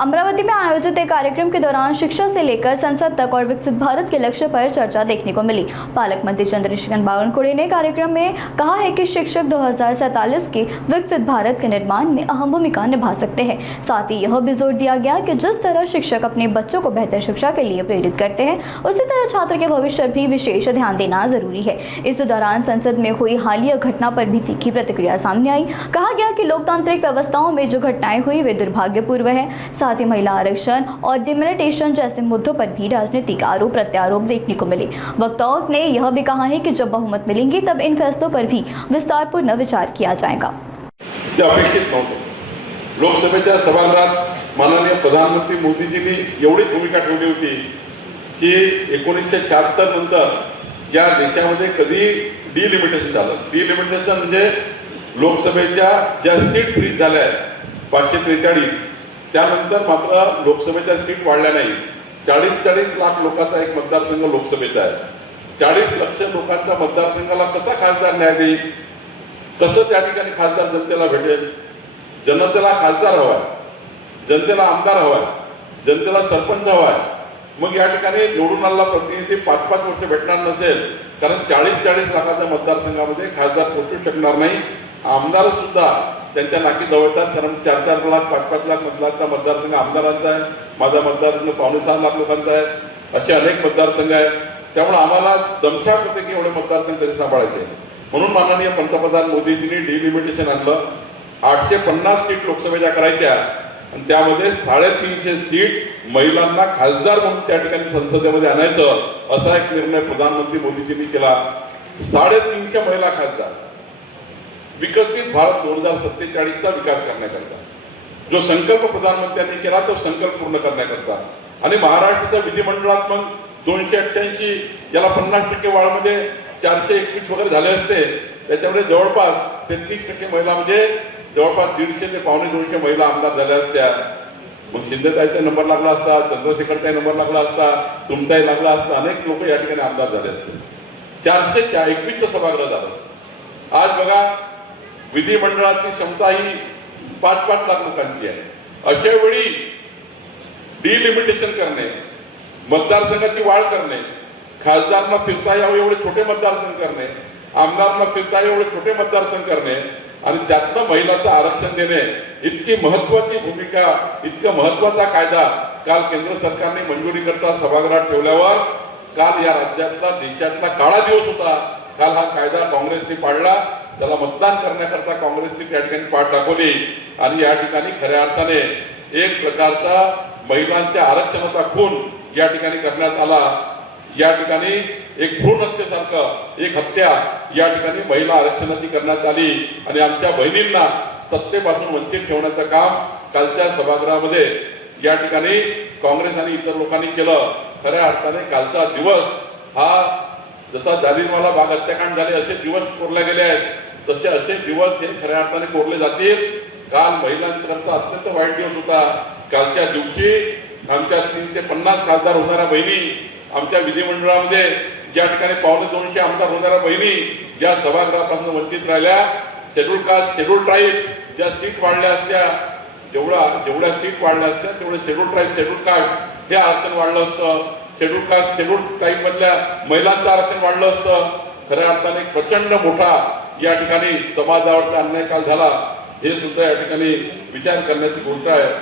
अमरावती में आयोजित एक कार्यक्रम के दौरान शिक्षा से लेकर संसद तक और विकसित भारत के लक्ष्य पर चर्चा देखने को मिली। पालक मंत्री चंद्रशेखर बावनकुळे ने कार्यक्रम में कहा है कि शिक्षक 2047 के विकसित भारत के निर्माण में अहम भूमिका निभा सकते हैं। साथ ही यह भी जोर दिया गया कि जिस तरह शिक्षक अपने बच्चों को बेहतर शिक्षा के लिए प्रेरित करते हैं, उसी तरह छात्र के भविष्य पर भी विशेष ध्यान देना जरूरी है। इस दौरान संसद में हुई हालिया घटना पर भी तीखी प्रतिक्रिया सामने आई। कहा गया कि लोकतांत्रिक व्यवस्थाओं में जो घटनाएं हुई वे दुर्भाग्यपूर्ण है। साथ ही महिला आरक्षण और डिमोनेटाइजेशन जैसे मुद्दों पर भी राजनीतिक आरोप प्रत्यारोप देखने को मिले। वक्ताओं ने यह भी कहा है कि जब बहुमत मिलेंगी तब इन फैसलों पर भी विस्तारपूर्ण विचार किया जाएगा। अपेक्षित नव्हतं। लोकसभेच्या सभागृहात माननीय प्रधानमंत्री मोदीजींनी एवढी भूमिका ठेवली होती की 1976 नंतर या देशामध्ये कधी डिलिमिटेशन झालं। डिलिमिटेशन म्हणजे लोकसभेच्या ज्या सीट फ्रीज झाल्या आहेत 543, त्यानंतर मात्र लोकसभेच्या सीट वाढल्या नाही। 40 लाख लोकांचा एक मतदारसंघ लोकसभेचा आहे। 40 लाख लोकांच्या मतदारसंघाला कसा खासदार न्याय देईल, कसं त्या ठिकाणी खासदार जनतेला भेटेल? जनतेला खासदार हवाय, जनतेला आमदार हवाय, जनतेला सरपंच हवाय। मग या ठिकाणी निवडून आलेला प्रतिनिधी 5-5 वर्ष भेटणार नसेल, कारण 40 लाखाच्या मतदारसंघामध्ये खासदार पोहोचू शकणार नाही। आमदार सुद्धा त्यांच्या नाकी दवळतात, कारण 4-4 लाख 5-5 लाख मतदारसंघ आमदारांचा आहे। माझा मतदारसंघ 5.5 लाख लोकांचा आहे। असे अनेक मतदारसंघ आहेत। त्यामुळे आम्हाला दमछाक होते की एवढे मतदारसंघ कसे सांभाळायचे। म्हणून माननीय पंतप्रधान मोदीजींनी डिलिमिटेशन आणलं। 850 सीट लोकसभेच्या करायच्या आणि त्यामध्ये 350 सीट महिलांना खासदार म्हणून त्या ठिकाणी संसदेमध्ये आणायचं, असा एक निर्णय प्रधानमंत्री मोदीजींनी केला। 350 महिला खासदार। विकसित भारत 2047 चा विकास करण्याकरता जो संकल्प प्रधानमंत्र्यांनी केला तो संकल्प पूर्ण करण्याकरता आणि महाराष्ट्राच्या विधिमंडळात मग 288 याला 50% वाढ 421 वगैरे झाले असते, त्याच्यामध्ये जवळपास 33% महिला जवळपास 150 ते 250 महिला आमदार झाल्या असत्या। मग शिंदेताईचा नंबर लागला असता, चंद्रशेखरचा नंबर लागला असता, तुमचाही लागला असता, अनेक लोक या ठिकाणी आमदार झाले असते। 421 सभागृह झालं। आज बघा विधिमंडळाची क्षमता ही 5-5 लाख लोकांची आहे। अशा वेळी डिलिमिटेशन करणे, मतदारसंघाची वाढ करणे, खासदारांना फिरता यावं एवढे छोटे मतदारसंघ करणे, आमदारांना फिरता एवढे छोटे मतदारसंघ करणे आणि त्यातनं महिलांचं आरक्षण देणे, इतकी महत्वाची भूमिका, इतका महत्वाचा कायदा काल केंद्र सरकारने मंजुरी करता सभागृहात ठेवल्यावर काल या राज्यातला देशातला काळा दिवस होता। काल हा कायदा काँग्रेसने पाडला, त्याला मतदान करण्याकरता काँग्रेसने त्या ठिकाणी पाठ दाखवली आणि या ठिकाणी खऱ्या अर्थाने एक प्रकारचा महिलांच्या आरक्षणाचा खून या ठिकाणी करण्यात आला। या ठिकाणी एक भ्रूण हत्येसारखं एक हत्या या ठिकाणी महिला आरक्षणाची करण्यात आली आणि आमच्या बहिणींना सत्तेपासून वंचित ठेवण्याचं काम कालच्या सभागृहामध्ये या ठिकाणी काँग्रेस आणि इतर लोकांनी केलं। खऱ्या अर्थाने कालचा दिवस हा जसा जालियनवाला बाग हत्याकांड झाले असे दिवस कोरले गेले आहेत, तसे असे दिवस हे खऱ्या अर्थाने कोरले जातील। काल महिलांकरता अत्यंत वाईट दिवस होता। कालच्या दिवशी आमच्या 350 खासदार होणाऱ्या बहिणी, आमच्या विधिमंडळामध्ये ज्या ठिकाणी 250 आमदार होणाऱ्या बहिणी ज्या सभागृहापासून वंचित राहिल्या, शेड्यूल कास्ट शेड्यूल ट्राईब ज्या सीट वाढल्या असत्या, जेवढ्या सीट वाढल्या असत्या तेवढे शेड्यूल ट्राईब शेड्यूल कास्ट हे आरक्षण वाढलं असतं। शेड्यूल कास्ट शेड्यूल ट्राईब मधल्या महिलांचं आरक्षण वाढलं असतं। खऱ्या अर्थाने प्रचंड मोठा या ठिकाणी समाजावरचा अन्याय काल झाला, हे सुद्धा या ठिकाणी विचार करण्याची गोष्ट आहे।